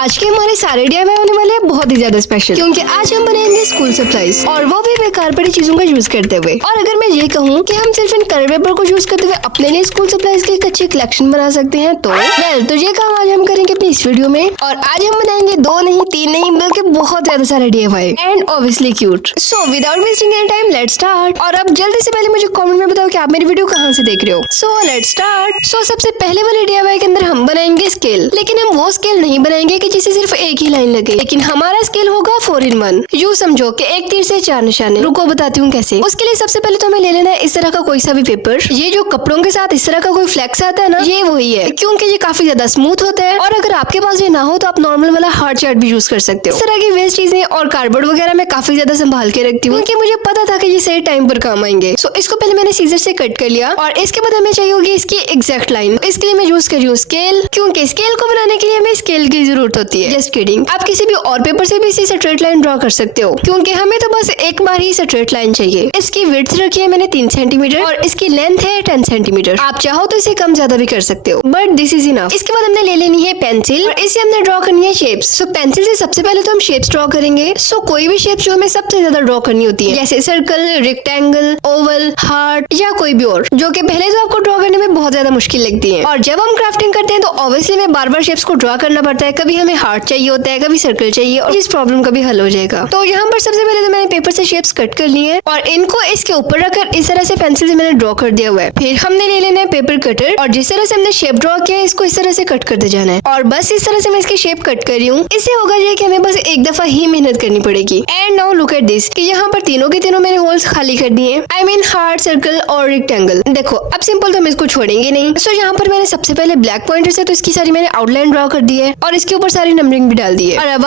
आज के हमारे सारे DIY होने वाले हैं बहुत ही ज्यादा स्पेशल, क्योंकि आज हम बनाएंगे स्कूल सप्लाईज और वो भी बेकार पड़ी चीजों का यूज करते हुए। और अगर मैं ये कहूँ कि हम सिर्फ इन कलर पेपर को यूज करते हुए अपने लिए स्कूल सप्लाईज की एक अच्छी कलेक्शन बना सकते हैं, तो ये काम आज हम करेंगे अपनी इस वीडियो में। और आज हम बनाएंगे 2 नहीं 3 नहीं बल्कि बहुत ज्यादा सारे DIY and obviously cute. So without wasting any time let's start. और अब जल्दी से पहले मुझे कमेंट में बताओ कि आप मेरी वीडियो कहाँ से देख रहे हो। So let's start. सो सबसे पहले वाले DIY के अंदर हम बनाएंगे स्केल, लेकिन हम वो स्केल नहीं बनाएंगे कि जिसे सिर्फ एक ही लाइन लगे, लेकिन हमारा स्केल होगा 4 in 1। यूँ समझो कि एक तीर से 4 निशाने। रुको बताती हूँ कैसे। उसके लिए सबसे पहले तो हमें ले लेना है इस तरह का कोई सा भी पेपर। ये जो कपड़ों के साथ इस तरह का कोई फ्लेक्स आता है ना, ये वही है, क्योंकि ये काफी ज्यादा स्मूथ होता है। और अगर आपके पास ये ना हो तो आप नॉर्मल वाला हार्ड चार्ट भी यूज कर सकते हो। इस तरह की वेस्ट चीजें और कार्डबोर्ड वगैरह मैं काफी ज्यादा संभाल के रखती हूँ, क्योंकि मुझे पता था कि ये सही टाइम पर काम आएंगे। सो इसको पहले मैंने सीजर से कट कर लिया और इसके बाद हमें चाहिए होगी इसकी एग्जैक्ट लाइन। इसके लिए मैं यूज कर रही हूँ स्केल, क्योंकि स्केल को बनाने के लिए हमें स्केल की जरूरत होती है। Just kidding. आप किसी भी और पेपर से भी इसी स्ट्रेट लाइन ड्रॉ कर सकते हो, क्योंकि हमें तो बस एक बार ही स्ट्रेट लाइन चाहिए। इसकी विड्थ रखी है मैंने 3 सेंटीमीटर और इसकी लेंथ है 10 सेंटीमीटर। आप चाहो तो इसे कम ज्यादा भी कर सकते हो, बट दिस इज इनफ। इसके बाद हमने ले लेनी है पेंसिल और इसे हमने ड्रॉ करनी है शेप्स। सो पेंसिल से सबसे पहले तो हम शेप्स ड्रॉ करेंगे। सो कोई भी शेप जो हमें सबसे ज्यादा ड्रॉ करनी होती है, जैसे सर्कल, रेक्टेंगल, ओवल, हार्ट या कोई भी और, जो कि पहले तो आपको ड्रॉ करने में बहुत ज्यादा मुश्किल लगती है। और जब हम क्राफ्टिंग करते हैं तो ऑब्वियसली हमें बार बार शेप्स को ड्रॉ करना पड़ता है। कभी हमें हार्ट चाहिए होता है, कभी सर्कल चाहिए, और इस प्रॉब्लम का भी हल हो जाएगा। तो यहाँ पर सबसे पहले तो मैंने पेपर से शेप्स कट कर लिए हैं और इनको इसके ऊपर रखकर इस तरह से पेंसिल से मैंने ड्रॉ कर दिया हुआ है। फिर हमने ले लेना है पेपर कटर और जिस तरह से हमने शेप ड्रॉ किया है इसको इस तरह से कट करते जाना है। और बस इस तरह से मैं इसकी शेप कट कर रही हूँ। इससे होगा ये कि हमें बस एक दफा ही मेहनत करनी पड़ेगी। And now look at this, कि यहाँ पर तीनों के तीनों मैंने होल्स खाली कर दिए। आई मीन हार्ट, सर्कल और रेक्टेंगल। देखो अब सिंपल तो हम इसको छोड़ेंगे नहीं। सो यहाँ पर मैंने सबसे पहले ब्लैक पॉइंटर से तो इसकी सारी मैंने आउटलाइन ड्रॉ कर दी है और इसके ऊपर सारी नंबरिंग भी डाल दी है। और अब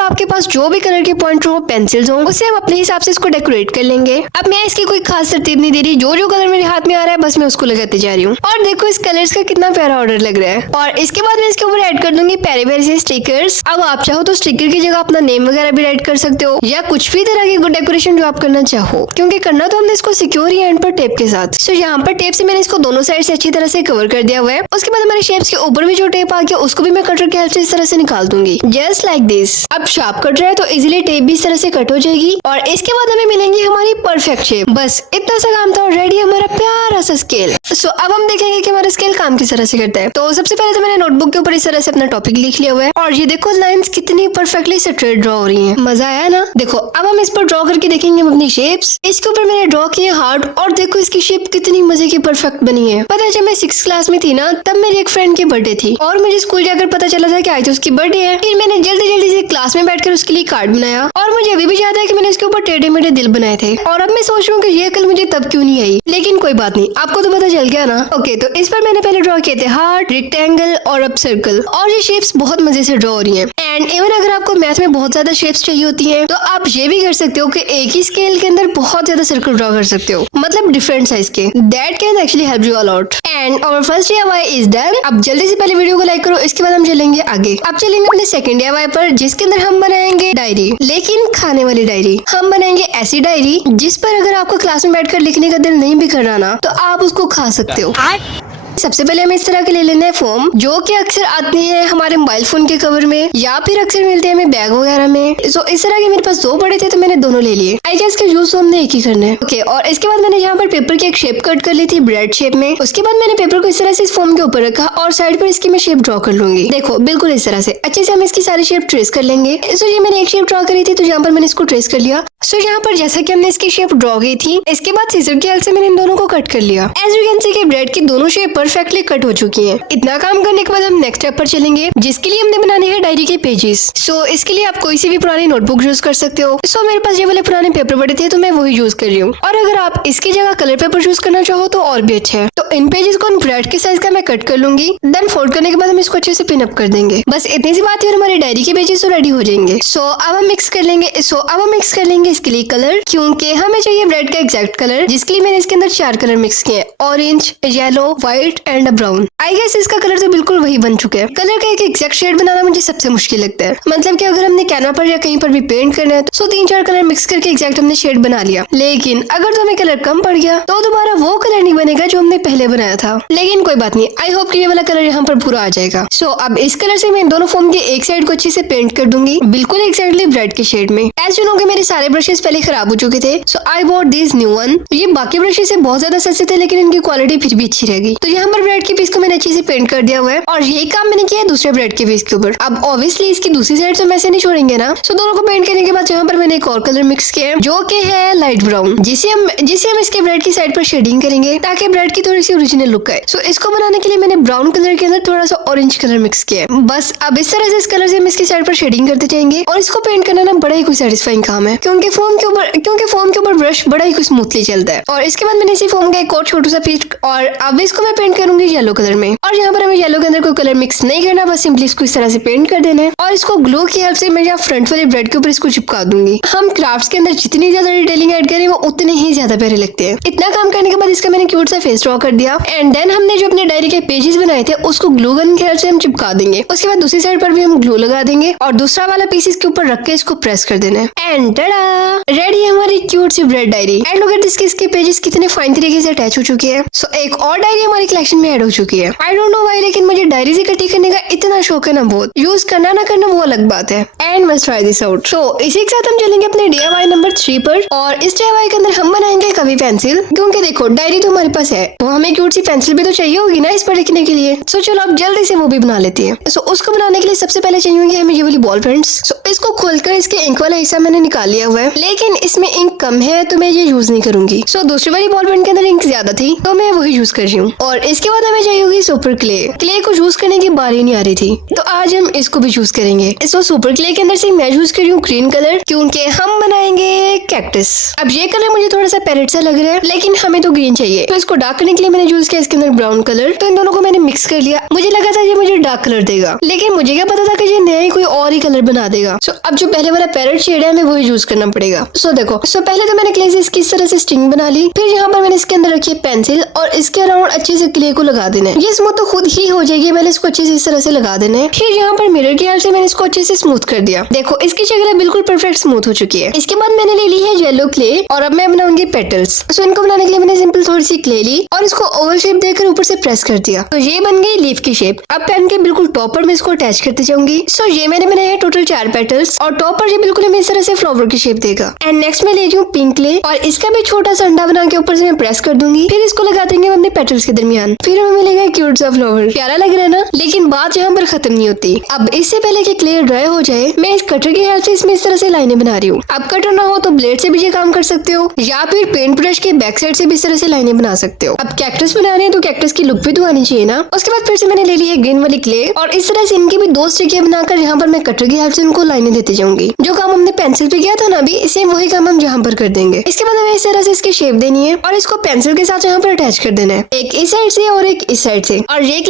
आपके पास जो भी कलर के पॉइंटर हो, पेंसिल्स हो, उससे हम अपने हिसाब से इसको डेकोरेट कर लेंगे। अब मैं इसकी कोई खास तरतीब नहीं दे रही, जो कलर मेरे हाथ में आ रहा है बस मैं उसको लगाते जा रही हूँ। और देखो इस कलर्स का कितना प्यारा ऑर्डर लग रहा है। और इसके बाद मैं इसके ऊपर ऐड कर दूंगी प्यारे प्यारे से स्टिकर्स। अब आप चाहो तो स्टिकर की जगह अपना नेम वगैरह भी ऐड कर सकते हो, या कुछ भी तरह की डेकोरेशन जो आप करना चाहो, क्योंकि करना तो हमने इसको सिक्योर ही एंड पर टेप के साथ। सो यहाँ पर टेप से मैंने इसको दोनों साइड से अच्छी तरह से कवर कर दिया हुआ है। उसके बाद हमारे शेप्स के ऊपर भी जो टेप आ गया उसको भी मैं कटर की हेल्प से इस तरह से निकाल दूंगी, जस्ट लाइक दिस। अब शार्प कट रहा है तो इजीली टेप भी इस तरह से कट हो जाएगी और इसके बाद हमें मिलेंगी हमारी परफेक्ट शेप। बस इतना सा काम था और रेडी हमारा प्यारा सा स्केल। सो अब हम देखेंगे कि हमारा स्केल काम किस तरह से करता है। तो सबसे पहले तो मैंने नोटबुक के ऊपर इस तरह से अपना टॉपिक लिख लिया हुआ है और ये देखो लाइंस कितनी परफेक्टली स्ट्रेट ड्रॉ हो रही हैं। मजा आया ना। देखो अब हम इस पर ड्रॉ करके देखेंगे हम अपनी शेप्स। इसके ऊपर मैंने ड्रॉ किए हार्ट और देखो इसकी शेप कितनी मजे की परफेक्ट बनी है। पता है जब मैं 6th क्लास में थी ना, तब मेरी एक फ्रेंड की बर्थडे थी और मुझे स्कूल जाकर पता चला था कि आज उसकी बर्थडे है। फिर मैंने जल्दी से क्लास में बैठकर उसके लिए कार्ड बनाया और मुझे अभी भी याद है कि मैंने इसके ऊपर टेढ़े मेढ़े दिल बनाए थे। और अब मैं सोच रहा हूँ कि ये कल मुझे तब क्यों नहीं आई, लेकिन कोई बात नहीं, आपको तो पता चल गया ना। ओके, तो इस पर मैंने पहले ड्रॉ किए थे हार्ट, रेक्टेंगल और अब सर्कल। और ये शेप्स बहुत मजे से ड्रॉ हो रही हैं। एंड इवन अगर आपको मैथ में बहुत ज्यादा शेप्स चाहिए होती हैं तो आप ये भी कर सकते हो कि एक ही स्केल के अंदर बहुत ज्यादा सर्कल ड्रॉ कर सकते हो, मतलब डिफरेंट साइज के। That can actually help you a lot. And our first DIY is done. अब जल्दी से पहले वीडियो को लाइक करो, इसके बाद हम चलेंगे आगे। अब चलेंगे अपने सेकंड DIY पर, जिसके अंदर हम बनाएंगे डायरी, लेकिन खाने वाली डायरी। हम बनाएंगे ऐसी डायरी जिस पर अगर आपको क्लास में बैठकर लिखने का दिल नहीं भी कर रहा ना, तो आप उसको खा सकते हो। सबसे पहले हमें इस तरह के ले लेने हैं फोम, जो कि अक्सर आते हैं हमारे मोबाइल फोन के कवर में या फिर अक्सर मिलते हैं हमें बैग वगैरह में। सो इस तरह के मेरे पास 2 पड़े थे तो मैंने दोनों ले लिए। आई गेस के यूज तो हमने एक ही करना है। ओके, और इसके बाद मैंने यहाँ पर पेपर की एक शेप कट कर ली थी ब्रेड शेप में। उसके बाद मैंने पेपर को इस तरह से इस फोम के ऊपर रखा और साइड पर इसकी मैं शेप ड्रॉ कर लूंगी। देखो बिल्कुल इस तरह से अच्छे से हम इसकी सारी शेप ट्रेस कर लेंगे। सो ये मैंने एक शेप ड्रॉ करी थी तो यहाँ पर मैंने इसको ट्रेस कर लिया। सो यहाँ पर जैसा कि हमने इसकी शेप ड्रॉ की थी, इसके बाद सीजर की हेल्प से मैंने इन दोनों को कट कर लिया। एज यू कैन सी कि ब्रेड की दोनों शेप परफेक्टली कट हो चुकी है। इतना काम करने के बाद हम नेक्स्ट स्टेप पर चलेंगे, जिसके लिए हमने बनाने हैं डायरी के पेजेस। सो इसके लिए आप कोई सी भी पुरानी नोटबुक यूज कर सकते हो। सो मेरे पास ये वाले पुराने पेपर पड़े थे तो मैं वही यूज कर रही हूँ। और अगर आप इसकी जगह कलर पेपर यूज करना चाहो तो और भी अच्छा है। तो इन पेजेस को ब्रेड के साइज का मैं कट कर लूंगी। देन फोल्ड करने के बाद हम इसको अच्छे से पिन अप कर देंगे। बस इतनी सी बात है और हमारे डायरी के पेजेस तो रेडी हो जाएंगे। सो अब हम मिक्स कर लेंगे इसके लिए कलर, क्योंकि हमें चाहिए ब्रेड का एग्जैक्ट कलर, जिसके लिए मैंने इसके अंदर 4 कलर मिक्स किए हैं, orange, yellow, white white and a brown. I guess इसका कलर तो बिल्कुल वही बन चुका है। कलर का एक एग्जैक्ट शेड बनाना मुझे सबसे मुश्किल लगता है। मतलब कि अगर हमने कैनवा पर या कहीं पर भी पेंट करना है तो 3-4 कलर मिक्स करके एग्जैक्ट हमने शेड बना लिया, लेकिन अगर तो हमें कलर कम पड़ गया तो दोबारा वो कलर नहीं बनेगा जो हमने पहले बनाया था। लेकिन कोई बात नहीं, आई होप कि ये वाला कलर यहाँ पर पूरा आ जाएगा। सो अब इस कलर से मैं दोनों फोम के एक साइड को अच्छे से पेंट कर दूंगी, बिल्कुल एक्जैक्टली ब्रेड के शेड में। एज यू नो कि मेरे सारे ब्रशेस पहले खराब हो चुके थे, so I bought this new one. ये बाकी ब्रशेस से बहुत ज्यादा सस्ते थे, लेकिन इनकी क्वालिटी फिर भी अच्छी रहेगी। तो यहाँ पर ब्रेड के पीस को मैंने अच्छे से पेंट कर दिया हुआ है और यही काम मैंने किया है दूसरे ब्रेड के पीस के ऊपर। अब ऑब्वियसली इसकी दूसरी साइड तो वैसे नहीं छोड़ेंगे ना, सो दोनों को पेंट करने के बाद यहाँ पर मैंने एक और कलर मिक्स किया है जो कि है लाइट ब्राउन, जिसे हम इसके ब्रेड की साइड पर शेडिंग करेंगे ताकि ब्रेड की थोड़ी सी ओरिजिनल लुक आए। सो इसको बनाने के लिए मैंने ब्राउन कलर के अंदर थोड़ा सा ऑरेंज कलर मिक्स किया है। बस अब इस तरह से इस कलर से हम इसकी साइड पर शेडिंग करते जाएंगे और इसको पेंट करना ना बड़ा ही कुछ सेटिस्फाइंग काम है, क्योंकि फोम के ऊपर ब्रश बड़ा ही कुछ स्मूथली चलता है। और इसके बाद मैंने इसी फोम का एक और छोटा सा पीस, और अब इसको मैं पेंट करूंगी येलो कलर में। और यहाँ पर हमें येलो के अंदर कोई कलर मिक्स नहीं करना, बस सिंपली इसको इस तरह से पेंट कर देना है और इसको ग्लू की हेल्प से मैं यहाँ फ्रंट वाले ब्रेड के ऊपर इसको चिपका दूंगी। हम क्राफ्ट्स के अंदर जितनी ज्यादा डिटेलिंग ऐड करें वो उतने ही ज्यादा प्यारे लगते हैं। इतना काम करने के बाद इसका मैंने क्यूट सा फेस ड्रॉ कर दिया एंड देन हमने जो अपने डायरी के पेजेस बनाए थे उसको ग्लू गन की हेल्प से हम चिपका देंगे। उसके बाद दूसरी साइड पर भी हम ग्लू लगा देंगे और दूसरा वाला पीस इसके ऊपर रख के इसको प्रेस कर देना है एंड टडा, रेडी है हमारी क्यूट सी bread diary. And look at this, इसके पेजेस कितने फाइन तरीके से अटैच हो चुके हैं। सो एक और डायरी हमारी कलेक्शन में ऐड हो चुकी है। आई डोंट नो व्हाई, लेकिन मुझे डायरीज इकट्ठी करने का इतना शौक है ना, बहुत। यूज करना ना करना वो अलग बात है। And must try this out. तो इसी के साथ हम चलेंगे अपने DIY नंबर 3 पर, और इस DIY के अंदर हम बनाएंगे कवि पेंसिल। क्योंकि देखो डायरी तो हमारे पास है, तो हमें क्यूट सी पेंसिल भी तो चाहिए होगी ना इस पर लिखने के लिए। सो चलो अब जल्दी से वो भी बना लेते हैं। सो उसको बनाने के लिए सबसे पहले चाहिए होंगे हमें ये वाली बॉल पेन्स। सो इसको खोलकर इसके इंक वाला हिस्सा मैंने निकाल लिया हुआ है, लेकिन इसमें इंक कम है तो मैं ये यूज नहीं करूंगी। सो दूसरी वाली बॉल पेन के अंदर इंक ज्यादा थी तो मैं वही यूज कर रही हूँ। और इसके बाद हमें चाहिए होगी सुपर क्ले। क्ले को यूज करने की बारी नहीं आ रही थी, तो आज हम इसको भी यूज करेंगे। सो सुपर क्ले के अंदर से मैं यूज कर रही हूँ ग्रीन कलर, क्योंकि हम बनाएंगे कैक्टस। अब ये कलर मुझे थोड़ा सा पैरेट सा लग रहा है, लेकिन हमें तो ग्रीन चाहिए, तो इसको डार्क करने के लिए मैंने यूज किया इसके अंदर ब्राउन कलर। तो इन दोनों को मैंने मिक्स कर लिया। मुझे लगा था ये मुझे डार्क कलर देगा, लेकिन मुझे क्या पता था कि ये नया ही कोई और ही कलर बना देगा। सो अब जो पहले वाला पैरेट शेड है हमें वही यूज करना पड़ेगा। सो देखो, सो पहले तो मैंने क्ले से इसकी इस तरह से स्ट्रिंग बना ली, फिर यहाँ पर मैंने इसके अंदर रखी है पेंसिल और इसके अराउंड अच्छे से क्ले को लगा देना है। ये स्मूथ तो खुद ही हो जाएगी, पहले इसको अच्छे से इस तरह से लगा देना है। फिर यहाँ पर मिरर की हेल्प से मैंने इसको अच्छे से स्मूथ कर दिया। देखो इसकी शक्ल बिल्कुल परफेक्ट स्मूथ हो चुकी है। इसके बाद मैंने ले ली है येलो क्ले और अब मैं बनाऊंगी पेटल्स। सो इनको बनाने के लिए मैंने सिंपल थोड़ी सी क्ले ली और इसको ओवल शेप देकर ऊपर से प्रेस कर दिया, तो ये बन गई लीफ की शेप। अब पेन के बिल्कुल टॉप पर मैं इसको अटैच करते जाऊंगी। सो ये मैंने बनाए हैं टोटल 4 पेटल्स और टॉप पर ये बिल्कुल हमें इस तरह से फ्लावर की शेप देगा। एंड नेक्स्ट मैं ले रही हूँ पिंक क्ले और इसका भी छोटा सा अंडा बना के ऊपर से मैं प्रेस कर दूंगी। फिर इसको लगा देंगे अपने पेटल्स के दरमियान, फिर हमें मिलेगा क्यूट सा फ्लावर। प्यारा लग रहा है ना, लेकिन बात यहाँ पर खत्म नहीं होती। अब इससे पहले कि क्ले ड्राई हो जाए, मैं इस कटर की हेल्प से इसमें इस तरह से लाइनें बना रही हूँ। अब कटर ना हो तो ब्लेड से भी ये काम कर सकते हो, या फिर पेंट ब्रश के बैक साइड से भी इस तरह से लाइनें बना सकते हो। अब कैक्टस बनाने हैं तो कैक्टस की लुक भी तो आनी चाहिए ना। उसके बाद फिर से मैंने ले ली है ग्रीन वाली क्ले और इस तरह से इनकी भी 2 स्टिकियां बनाकर यहाँ पर मैं कटर की हेल्प से इनको लाइनें देते जाऊंगी। जो काम हमने पेंसिल पे किया था ना अभी, सेम वही काम हम यहाँ पर कर देंगे। इसके बाद हमें इस तरह से इसकी शेप देनी है और इसको पेंसिल के साथ यहाँ पर अटैच कर देना है, एक इस साइड से और एक इस साइड से। और ये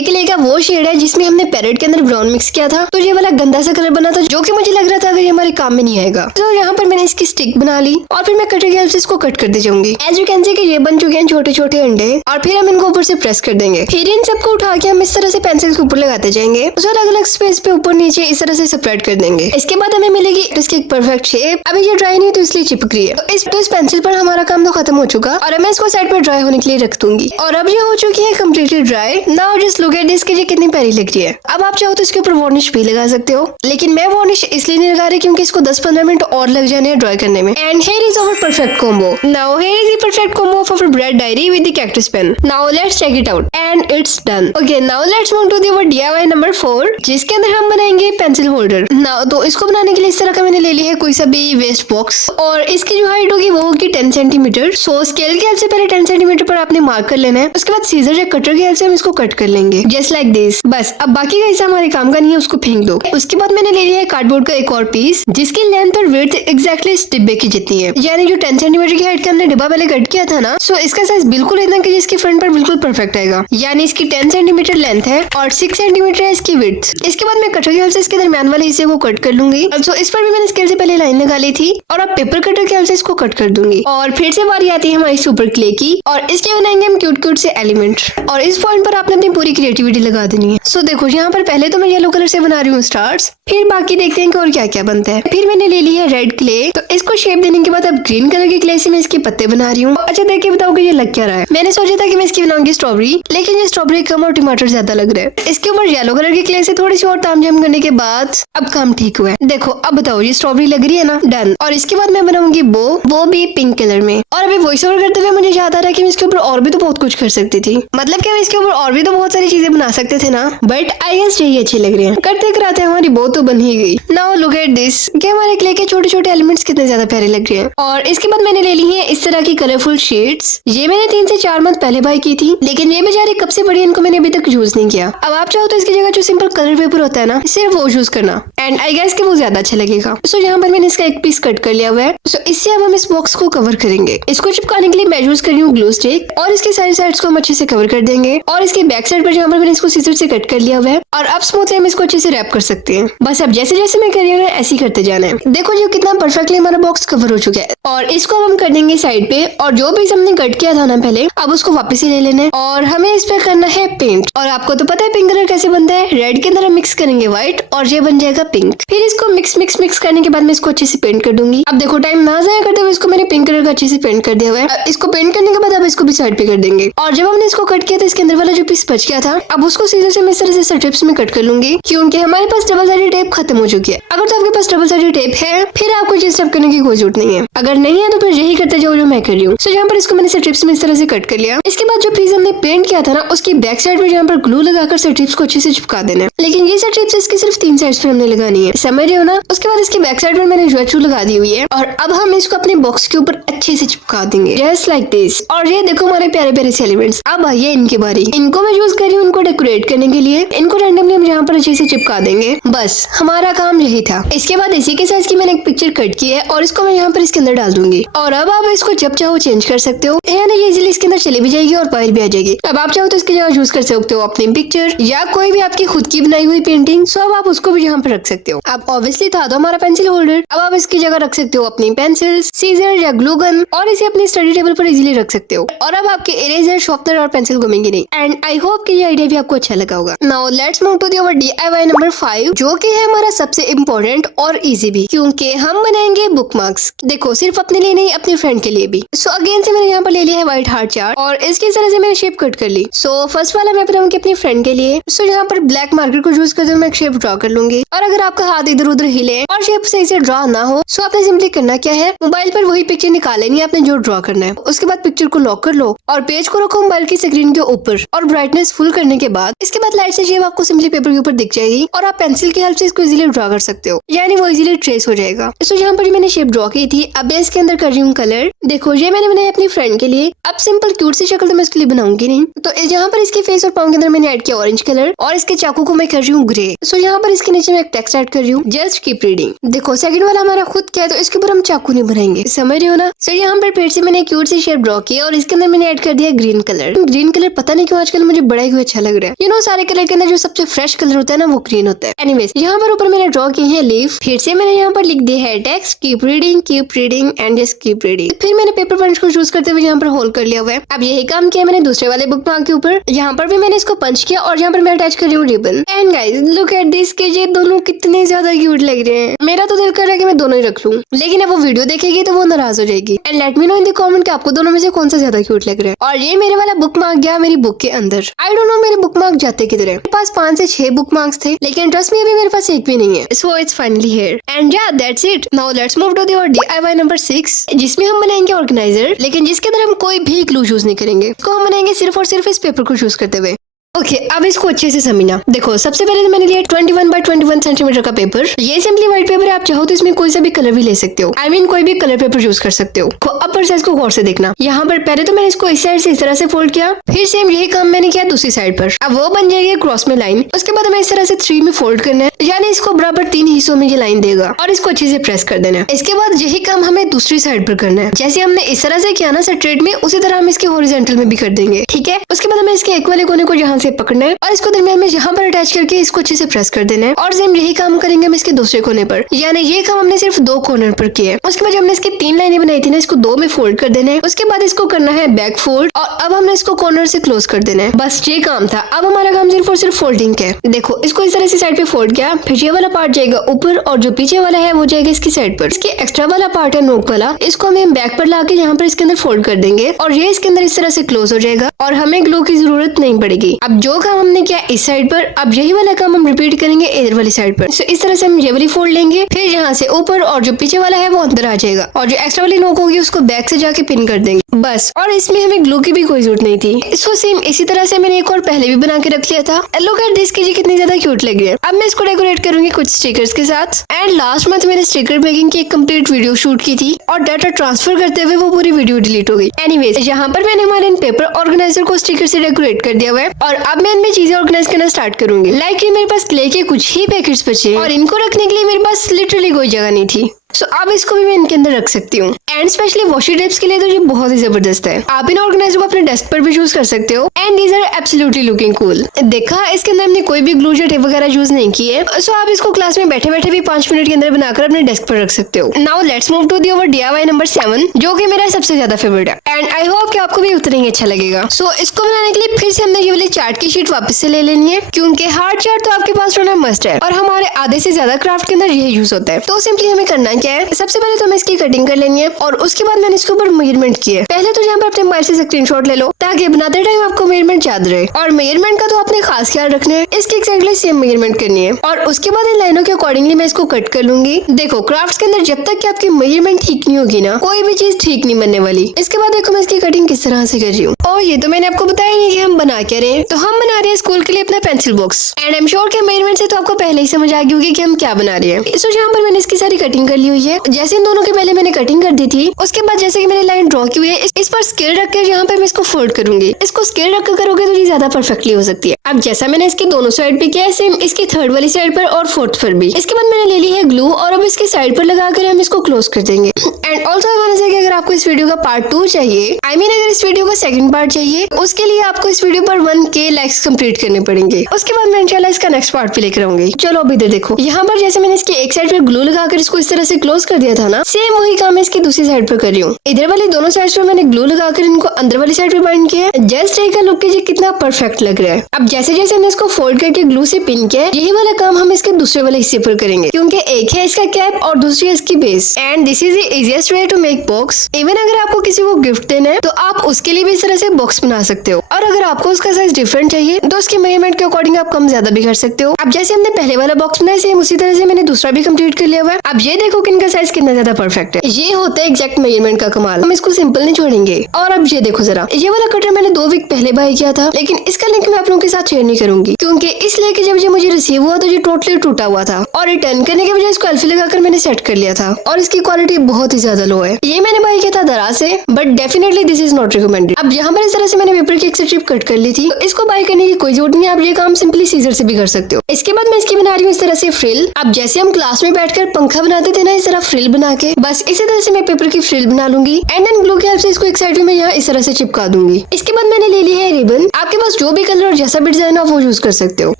क्ले का वो शेड है जिसमें हमने पैरेट के अंदर ब्राउन मिक्स किया था, तो ये वाला गंदा सा कलर बना था जो कि मुझे लग रहा था अगर ये हमारे काम में नहीं आएगा। तो यहाँ पर मैंने इसकी स्टिक बना ली और फिर मैं कटर की हेल्प से इसको कट करते जाऊंगी। एज यू कैन सी कि ये बन चुके हैं छोटे छोटे अंडे और फिर हम इनको ऊपर से प्रेस कर देंगे। फिर इन सबको उठा के हम इस तरह से पेंसिल के ऊपर लगाते जाएंगे, उसे अलग अलग स्पेस पे ऊपर नीचे इस तरह से सेपरेट कर देंगे। इसके बाद हमें मिलेगी इसकी एक परफेक्ट शेप। अभी ये ड्राई नहीं तो इसलिए चिपक रही है, तो इस पेंसिल पर हमारा काम तो खत्म हो चुका और मैं इसको साइड पर ड्राई होने के लिए रख दूंगी। और अब ये हो चुकी है completely dry. Now just look at this कि ये कितनी प्यारी लग रही है। अब आप चाहो तो इसके ऊपर वार्निश भी लगा सकते हो, लेकिन मैं वार्निश इसलिए नहीं लगा रही क्योंकि इसको 10-15 मिनट और लग जाने हैं ड्राई करने में। And here is our perfect combo. Now here is the perfect combo of our bread diary with the cactus pen. Now let's check it out and it's done. Okay, now let's move to the DIY number 4, जिसके अंदर हम बनाएंगे pencil holder. Now तो इसको बनाने के लिए इस तरह का मैंने ले लिया है कोई सा भी वेस्ट बॉक्स और इसकी जो हाइट होगी वो होगी 10 सेंटीमीटर। सो स्केल के हेल्प से पहले 10 सेंटीमीटर पर आपने मार्क कर लेना है। उसके बाद सीजर या कटर की हेल्प से हम इसको कट कर लेंगे जस्ट लाइक दिस। बस अब बाकी का हिस्सा हमारे काम का नहीं है, उसको फेंक दो। उसके बाद मैंने ले लिया है कार्डबोर्ड का एक और पीस जिसकी लेंथ और विड्थ एग्जैक्टली इस डिब्बे की जितनी है, यानी जो 10 सेंटीमीटर की हाइट का हमने डिब्बा पहले कट किया था ना, सो इसका साइज बिल्कुल इतना कि जिसके फ्रंट पर बिल्कुल परफेक्ट आएगा। यानी इसकी 10 सेंटीमीटर लेंथ है और 6 सेंटीमीटर है इसकी विड्थ। इसके बाद मैं कटर की हेल्प से इसके दरमियान वाले हिस्से को कट कर लूंगी। तो इस पर भी मैंने स्केल से पहले लाइन लगा ली थी और अब पेपर कटर के हेल्प से इसको कट कर दूंगी। और फिर से बारी आती है हमारी सुपर क्ले की और इसके बनाएंगे हम क्यूट क्यूट से एलिमेंट। और इस पॉइंट पर आपने अपनी पूरी क्रिएटिविटी लगा देनी है। सो देखो यहाँ पर पहले तो मैं येलो कलर से बना रही हूँ स्टार्स, फिर बाकी देखते हैं कि और क्या क्या बनता है। फिर मैंने ले ली है रेड क्ले, तो इसको शेप देने के बाद अब ग्रीन कलर की क्ले से मैं इसके पत्ते बना रही हूँ। अच्छा देख के बताओ कि ये लग क्या रहा है। मैंने सोचा था कि मैं इसकी बनाऊंगी स्ट्रॉबेरी, लेकिन ये स्ट्रॉबेरी कम और टमाटर ज्यादा लग रहा है। इसके ऊपर येलो कलर की क्ले से थोड़ी सी और तामझाम करने के बाद अब काम ठीक हुआ है। देखो अब बताओ ये स्ट्रॉबेरी लग रही है ना, डन। और इसके बाद मैं बनाऊंगी वो भी पिंक कलर में। और अभी वॉइस ओवर करते हुए मुझे याद आ रहा है कि मैं इसके ऊपर और भी तो बहुत कुछ कर सकती थी, मतलब कि हम इसके ऊपर और भी तो बहुत सारी चीजें बना सकते थे ना, बट आई गेस यही अच्छी लग रही है। करते कराते हमारी बो तो बन ही गई। नाउ लुक एट दिस कि हमारे क्ले के छोटे छोटे एलिमेंट्स कितने ज्यादा प्यारे लग रहे हैं। और इसके बाद मैंने ले ली है इस तरह की कलरफुल शीट्स। ये मैंने 3 से 4 मंथ पहले बाय की थी, लेकिन ये बेचारी कब से पड़ी, इनको मैंने अभी तक यूज नहीं किया। अब आप चाहो तो इसकी जगह जो सिंपल कलर पेपर होता है ना, सिर्फ वो यूज करना, एंड आई गेस कि वो ज्यादा अच्छा लगेगा। सो यहाँ पर मैंने इसका एक पीस कट कर लिया हुआ है। सो इससे अब हम इस बॉक्स को कवर करेंगे। इसको चिपकाने के लिए मैं यूज कर रही हूँ ग्लू स्टिक और इसके सारी साइड्स को हम अच्छे से कवर कर देंगे। और इसके बैक साइड पर जहाँ पर मैंने इसको सीजर से कट कर लिया हुआ है और अब स्मूथली हम इसको अच्छे से रैप कर सकते हैं। बस अब जैसे जैसे मैं कर रही हूँ ऐसे ही करते जाना है। देखो जी कितना परफेक्टली हमारा बॉक्स कवर हो चुका है। और इसको हम कर देंगे साइड पे, और जो भी हमने कट किया था ना पहले, अब उसको वापस ही ले लेना है और हमें इस पे करना है पेंट। और आपको तो पता है पिंक कलर कैसे बनता है, रेड के अंदर हम मिक्स करेंगे व्हाइट और ये बन जाएगा पिंक। फिर इसको मिक्स करने के बाद मैं इसको अच्छे से पेंट कर दूंगी। अब देखो टाइम ना जाया करते हुए इसको मैंने पिंक कलर का अच्छे से पेंट कर दिया हुआ है। इसको पेंट करने के बाद अब इसको भी साइड पे कर देंगे। और जब हमने इसको कट किया था इसके अंदर वाला जो पीस बच गया था, अब उसको सीधे से मैं इस तरह से स्ट्रिप्स में कट कर लूंगी, क्योंकि हमारे पास डबल साइडेड टेप खत्म हो चुकी है। अगर तो आपके पास डबल साइडेड टेप है फिर आपको ये स्टेप करने की कोई जरूरत नहीं है, अगर नहीं है तो फिर यही करते जाओ जो मैं कर रही हूँ। सो यहाँ पर इसको मैंने स्ट्रिप्स में इस तरह से कट कर लिया। इसके बाद जो पीस हमने पेंट किया था ना, उसकी बैक साइड में यहाँ पर ग्लू लगाकर स्ट्रिप्स को अच्छे से चिपका देना है। लेकिन ये स्ट्रिप्स इसकी सिर्फ 3 साइड्स पे हमने लगानी है, समझ रहे हो ना। उसके बाद इसकी बैक साइड में मैंने ज्वेचू लगा दी हुई है और अब हम इसको अपने बॉक्स के ऊपर अच्छे से चिपका देंगे, जस्ट लाइक दिस। और ये देखो हमारे प्यारे प्यारे से एलिमेंट्स। अब आइए इनकी बारी। इनको मैं यूज कर रही हूँ उनको डेकोरेट करने के लिए। इनको रैंडमली हम यहाँ पर अच्छे से चिपका देंगे, बस हमारा काम यही था। इसके बाद इसी के साइज की मैंने एक पिक्चर कट की है और इसको मैं यहाँ पर इसके अंदर डाल दूंगी। और अब आप इसको जब चाहो चेंज कर सकते हो, यानी ये इजीली इसके अंदर चली भी जाएगी और बाहर भी आ जाएगी। अब आप चाहो तो इसकी जगह यूज कर सकते हो अपनी पिक्चर या कोई भी आपकी खुद की बनाई हुई पेंटिंग। सो अब आप उसको भी यहाँ पर रख सकते हो। अब ऑब्वियसली था तो हमारा पेंसिल होल्डर, अब आप इसकी जगह रख सकते हो अपनी पेंसिल, सीजर या ग्लू गन, और इसे अपनी स्टडी टेबल पर इजीली रख सकते हो। और अब आपके इरेजर, शार्पनर और पेंसिल घूमेंगे नहीं। एंड आई होप कि ये आइडिया भी आपको अच्छा लगा होगा। Now let's move to the DIY number 5, जो कि है हमारा सबसे इम्पोर्टेंट और इजी भी, क्योंकि हम बनाएंगे बुक मार्क्स। देखो सिर्फ अपने लिए नहीं, अपने फ्रेंड के लिए भी। सो अगेन से मैंने यहाँ पर ले लिया है व्हाइट हार्ट चार्ट और इसकी तरह से मैंने शेप कट कर ली। सो फर्स्ट वाला मैं बनाऊंगी अपनी फ्रेंड के लिए। सो यहाँ पर ब्लैक मार्कर को यूज करते हुए मैं एक शेप ड्रॉ कर लूंगी। और अगर आपका हाथ इधर उधर हिले और शेप सही से ड्रॉ ना हो, सो आपने सिंपली करना क्या है, मोबाइल पर वही पिक्चर निकाल लेनी है आपने जो ड्रॉ करना है। उसके बाद पिक्चर को लॉक कर लो और पेज को रखो मोबाइल की स्क्रीन के ऊपर और ब्राइटनेस फुल करने के बाद इसके बाद लाइट से शेप आपको सिंपली पेपर के ऊपर दिख जाएगी और आप पेंसिल की हेल्प से इसको इजीली ड्रॉ कर सकते हो, यानी वो इजीली ट्रेस हो जाएगा। तो यहाँ पर मैंने शेप ड्रॉ की थी, अब मैं इसके अंदर कर रही हूँ कलर। देखो ये मैंने बनाया अपनी फ्रेंड के लिए। अब सिंपल क्यूट सी शक्ल तो मैं इसके लिए बनाऊंगी नहीं, तो यहाँ पर इसके फेस और पाँव के अंदर मैंने ऐड किया ऑरेंज कलर और इसके चाकू को मैं कर रही हूँ ग्रे। सो यहाँ पर इसके नीचे मैं एक टेक्स्ट ऐड कर रही हूँ, जस्ट कीप रीडिंग। देखो सेकंड वाला हमारा खुद क्या है, तो इसके ऊपर हम चाकू नहीं बनाएंगे, समझ रहे हो ना। सो यहाँ पर फिर से मैंने क्यूट सी शेप ड्रॉ की और इसके अंदर मैंने ऐड कर दिया ग्रीन कलर। ग्रीन कलर पता नहीं क्यों आजकल मुझे बड़ा ही अच्छा लग रहा है। यू नो सारे कलर के अंदर जो सबसे फ्रेश कलर होता है ना वो ग्रीन होता है। एनीवेज यहाँ पर ऊपर मैंने ड्रॉ की है लीफ। फिर से मैंने यहाँ पर लिख दिया है text keep reading and just keep reading. फिर मैंने पेपर पंच को यूज करते हुए यहाँ पर होल्ड कर लिया हुआ है। अब यही काम किया मैंने दूसरे वाले बुक मार्क के ऊपर। यहाँ पर भी मैंने इसको पंच किया और यहाँ पर मैं अटैच कर रही हूँ ribbon. And guys look at this के ये दोनों कितने ज्यादा क्यूट लग रहे हैं। मेरा तो दिल कर रहा है कि मैं दोनों ही रख लूं, लेकिन अब वो वीडियो देखेगी तो वो नाराज हो जाएगी। And let me know in the comment कि आपको दोनों में से कौन सा ज्यादा क्यूट लग रहा है। और ये मेरे वाला बुक मार्क गया मेरी बुक के अंदर। आई डोंट नो मेरे बुक मार्क जाते किधर है। मेरे पास 5 से 6 बुक मार्क्स थे, लेकिन ट्रस्ट मी अभी मेरे पास एक भी नहीं है। So it's finally here and yeah that's it. Now let's move to the DIY number 6, जिसमें हम बनाएंगे ऑर्गेनाइजर, लेकिन जिसके अंदर हम कोई भी ग्लू यूज नहीं करेंगे। इसको हम बनाएंगे सिर्फ और सिर्फ इस पेपर को यूज करते हुए। ओके अब इसको अच्छे से समझना। देखो सबसे पहले तो मैंने लिया 21 बाय 21 सेंटीमीटर का पेपर। ये सिंपली व्हाइट पेपर है, आप चाहो तो इसमें कोई सा भी कलर भी ले सकते हो। आई मीन कोई भी कलर पेपर यूज कर सकते हो। अपर साइज को गौर से देखना। यहाँ पर पहले तो मैंने इसको इस साइड से इस तरह से फोल्ड किया, फिर सेम यही काम मैंने किया दूसरी साइड पर। अब वो बन जाएगी क्रॉस में लाइन। उसके बाद हमें इस तरह से 3 में फोल्ड करना है, यानी इसको बराबर 3 हिस्सों में ये लाइन देगा और इसको अच्छे से प्रेस कर देना है। इसके बाद यही काम हमें दूसरी साइड पर करना है। जैसे हमने इस तरह से किया ना स्ट्रेट में, उसी तरह हम इसके हॉरिजॉन्टल में भी कर देंगे, ठीक है। उसके बाद हमें इसके एक वाले कोने को यहाँ यहाँ से पकड़ना है और इसको दरमियान में यहाँ पर अटैच करके इसको अच्छे से प्रेस कर देना है। और सेम यही काम करेंगे हम इसके दूसरे कोने पर, यानी ये काम हमने सिर्फ 2 कॉर्नर पर किया है। उसके बाद जो हमने इसकी 3 लाइनें बनाई थी ना, इसको 2 में फोल्ड कर देना है। उसके बाद इसको करना है बैक फोल्ड और अब हमने इसको कॉर्नर से क्लोज कर देना है। बस ये काम था। अब हमारा काम सिर्फ और सिर्फ फोल्डिंग का है। देखो इसको इस तरह से साइड पे फोल्ड किया, फिर ये वाला पार्ट जाएगा ऊपर और जो पीछे वाला है वो जाएगा इसकी साइड पर। इसके एक्स्ट्रा वाला पार्ट है नोक वाला, इसको हम बैक पर लाके यहाँ पर इसके अंदर फोल्ड कर देंगे और ये इसके अंदर इस तरह से क्लोज हो जाएगा और हमें ग्लू की जरूरत नहीं पड़ेगी। अब जो काम हमने किया इस साइड पर, अब यही वाला काम हम रिपीट करेंगे इधर वाली साइड पर। इस तरह से हम ये वाली फोल्ड लेंगे, फिर यहाँ से ऊपर और जो पीछे वाला है वो अंदर आ जाएगा और जो एक्स्ट्रा वाली नोक होगी उसको बैक से जाके पिन कर देंगे बस। और इसमें हमें ग्लू की भी कोई जरूरत नहीं थी। इसको सेम इसी तरह से मैंने एक और पहले भी बना के रख लिया था। लुक एट दिस, कीजिए कितनी ज्यादा क्यूट लग रही है। अब मैं इसको डेकोरेट करूंगी कुछ स्टिकर्स के साथ। एंड लास्ट मंथ मैंने स्टिकर मेकिंग की एक कंप्लीट वीडियो शूट की थी और डाटा ट्रांसफर करते हुए वो पूरी वीडियो डिलीट हो गई। एनीवेज, यहाँ पर मैंने हमारे इन पेपर ऑर्गेनाइजर को स्टिकर से डेकोरेट कर दिया हुआ है और अब मैं इनमें चीजें ऑर्गेनाइज करना स्टार्ट करूंगी। लाइक मेरे पास क्ले के कुछ ही पैकेट्स बचे और इनको रखने के लिए मेरे पास लिटरली कोई जगह नहीं थी। सो अब इसको भी मैं इनके अंदर रख सकती हूँ। एंड स्पेशली वॉशी टेप्स के लिए तो ये बहुत ही जबरदस्त है। आप इन ऑर्गेनाइजर को अपने डेस्क पर भी यूज कर सकते हो and these are absolutely looking cool. देखा, इसके अंदर हमने कोई भी ग्लू या टेप वगैरह यूज नहीं की है। सो आप इसको क्लास में बैठे बैठे भी 5 मिनट के अंदर बनाकर अपने डेस्क पर रख सकते हो। Now let's move to the our DIY number 7, जो कि मेरा सबसे ज्यादा फेवरेट है एंड आई होप कि आपको भी उतना ही अच्छा लगेगा। सो इसको बनाने के लिए फिर से हमने ये वाली चार्ट की शीट वापस से ले लेनी है, क्योंकि हार्ड चार्ट तो आपके पास होना मस्ट है और हमारे आधे से ज्यादा क्राफ्ट के अंदर यही यूज होता है। तो सिंपली हमें करना क्या है, सबसे पहले तो हमें इसकी कटिंग कर लेनी है और उसके बाद मैंने इसके ऊपर मेजरमेंट किया है। पहले तो यहाँ पर अपने मोबाइल से स्क्रीनशॉट ले लो ताकि बनाते टाइम आपको मेजरमेंट याद रहे। और मेजरमेंट का तो आपने खास ख्याल रखना है, इसकी एक्जैक्टली सेम मेजरमेंट करनी है और उसके बाद इन लाइनों के अकॉर्डिंगली मैं इसको कट कर लूंगी। देखो, क्राफ्ट्स के अंदर जब तक कि आपकी मेजरमेंट ठीक नहीं होगी ना, कोई भी चीज ठीक नहीं बनने वाली। इसके बाद देखो मैं इसकी कटिंग किस तरह से कर रही हूँ। और ये तो मैंने आपको बताया नहीं कि हम बना क्या रहे हैं। तो हम बना रहे हैं स्कूल के लिए अपना pencil box and I am sure कि मेजरमेंट से तो आपको पहले ही समझ आ गई होगी कि हम क्या बना रहे हैं। सो यहाँ पर मैंने इसकी सारी कटिंग कर ली हुई है। जैसे इन दोनों के पहले मैंने कटिंग कर दी थी, उसके बाद जैसे कि मैंने लाइन ड्रॉ की हुई है, इस पर स्केल रखकर यहाँ पे मैं इसको फोल्ड करूंगी। इसको स्केल रखकर करोगे तो ये ज्यादा परफेक्टली हो सकती है। अब जैसा मैंने इसके दोनों साइड पे किया है, सेम इसकी थर्ड वाली साइड पर और फोर्थ पर भी। इसके बाद मैंने ले ली है ग्लू और अब इसके साइड पर लगाकर हम इसको क्लोज कर देंगे। एंड ऑल्सो अगर आपको इस वीडियो का पार्ट 2 चाहिए, अगर इस वीडियो का सेकंड पार्ट चाहिए, उसके लिए आपको इस वीडियो पर 1K लाइक्स कंप्लीट करने पड़ेंगे। उसके बाद मैं इंशाल्लाह इसका नेक्स्ट पार्ट भी लेकर आऊंगी। चलो अब इधर देखो, यहाँ पर जैसे मैंने इसकी एक साइड पर ग्लू लगाकर इसको इस तरह से क्लोज कर दिया था ना, सेम वही काम मैं इसकी दूसरी साइड पर कर रही हूँ। इधर वाली दोनों साइड पर मैंने ग्लू लगाकर इनको अंदर वाली साइड पर बाइंड किया है। जस्ट एक लुक कीजिए कितना परफेक्ट लग रहा है। अब जैसे जैसे हमने इसको फोल्ड करके ग्लू से पिन किया है, यही वाला काम हम इसके दूसरे वाले हिस्से पर करेंगे, क्योंकि एक है इसका कैप और दूसरी है इसकी base. And this is the easiest way to make box. Even अगर आपको किसी को गिफ्ट देना है तो आप उसके लिए भी इस तरह से बॉक्स बना सकते हो। और अगर आपको उसका साइज डिफरेंट चाहिए तो उसके मेजरमेंट के अकॉर्डिंग आप कम ज्यादा भी कर सकते हो। अब जैसे हमने पहले वाला बॉक्स बनाया, सेम उसी तरह से मैंने दूसरा भी कंप्लीट कर लिया हुआ है। अब ये देखो कि इनका साइज कितना ज्यादा परफेक्ट है। ये होता है एग्जैक्ट मेजरमेंट का कमाल। हम इसको सिंपल नहीं छोड़ेंगे। और अब ये देखो जरा, ये वाला कटर मैंने 2 वीक पहले बाय किया था, लेकिन इसका लिंक मैं आप लोगों के साथ शेयर नहीं करूंगी, क्योंकि इसलिए कि जब ये मुझे रिसीव हुआ तो ये टोटली टूटा हुआ था और रिटर्न करने के बजाय इसको अल्फी लगाकर मैंने सेट कर लिया था और इसकी क्वालिटी बहुत ही ज्यादा लो है। ये मैंने बाय किया था दराज से, but definitely this is not recommended. अब यहाँ पर इस तरह से मैंने पेपर की एक स्ट्रिप कट कर ली थी, तो इसको बाय करने की कोई जरूरत नहीं है। आप ये काम सिंपली सीजर से भी कर सकते हो। इसके बाद मैं इसकी बना रही हूँ इस तरह से फ्रिल। अब जैसे हम क्लास में बैठकर पंखा बनाते थे ना, इस तरह फ्रिल बना के, बस इसी तरह से मैं पेपर की फ्रिल बना लूंगी एंड देन ग्लू की हेल्प से इसको एक साइड में यहाँ इस तरह से चिपका दूंगी। इसके बाद मैंने ले ली है रिबन। आपके पास जो भी कलर और जैसा भी डिजाइन हो वो यूज कर सकते हो।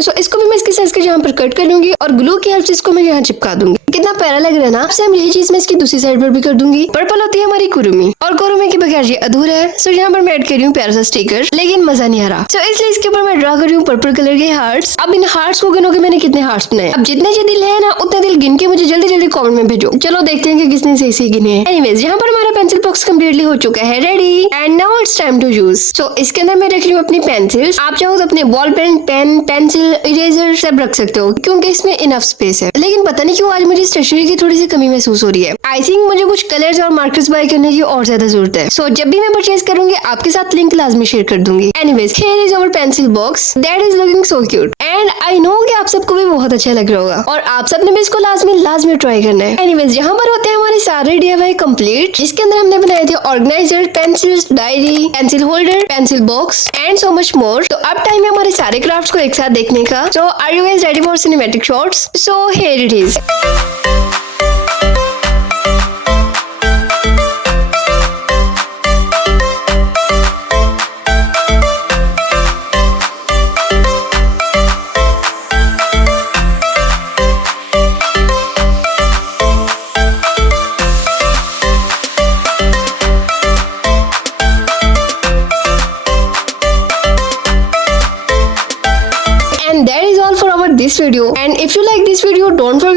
सो इसको भी मैं इसके साइज के यहाँ पर कट कर लूंगी और ग्लू की हेल्प से इसको मैं यहाँ चिपका दूंगी। कितना प्यारा लग रहा है ना। सेम यही चीज मैं इसकी दूसरी साइड पर भी कर दूंगी। पर्पल होती है हमारी कुरुमी और कुरुमी के बगैर ये अधूरा है। सो यहाँ पर मैं ऐड कर रही हूँ प्यारा सा स्टिकर, लेकिन मजा नहीं आ रहा। सो इसलिए इसके ऊपर मैं ड्रा कर रही हूँ पर्पल कलर के हार्ट्स। अब इन हार्ट्स को गिनोगे मैंने कितने हार्ट्स बनाए। अब जितने ये दिल है ना, उतने दिल गिन के मुझे जल्दी जल्दी कमेंट में भेजो। चलो देखते हैं कि किसने सही सही गिने हैं। एनीवेज, यहाँ पर हमारा पेंसिल बॉक्स कम्प्लीटली हो चुका है ready and now it's time to use. So इसके अंदर मैं रख रही हूँ अपनी पेंसिल्स। आप चाहो तो अपने बॉल पेन, पेंसिल, इरेजर सब रख सकते हो, क्योंकि इसमें इनफ स्पेस है। लेकिन पता नहीं क्यों आज मुझे स्टेशनरी की थोड़ी सी कमी महसूस हो रही है। आई थिंक मुझे कुछ कलर्स और मार्कर्स बाय करने की और ज्यादा जरूरत है। सो जब भी मैं परचेज करूंगी आपके साथ लिंक लाजमी शेयर कर दूंगी। Anyways, here is our pencil box that is looking so cute and I know कि आप सबको भी बहुत अच्छा लग रहा होगा और आप सबने भी इसको लाजमी ट्राई करना है। एनीवेज, यहाँ पर होते हैं हमारे सारे DIY कंप्लीट, जिसके अंदर हमने बनाए थे organiser, pencils, diary, pencil holder, pencil box and so much more. तो अब टाइम है हमारे सारे क्राफ्ट्स को एक साथ देखने का। So are you guys ready for cinematic shots? So here it is.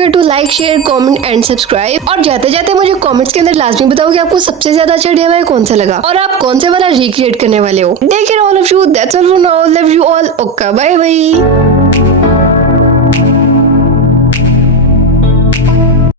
Forget to like, share, comment and subscribe. और जाते जाते मुझे कमेंट्स के अंदर लाजमी बताओ कि आपको सबसे ज्यादा अच्छा DIY कौन सा लगा और आप कौन से वाला रिक्रिएट करने वाले हो। Take care all of you, that's all for now, love you all, okay bye bye.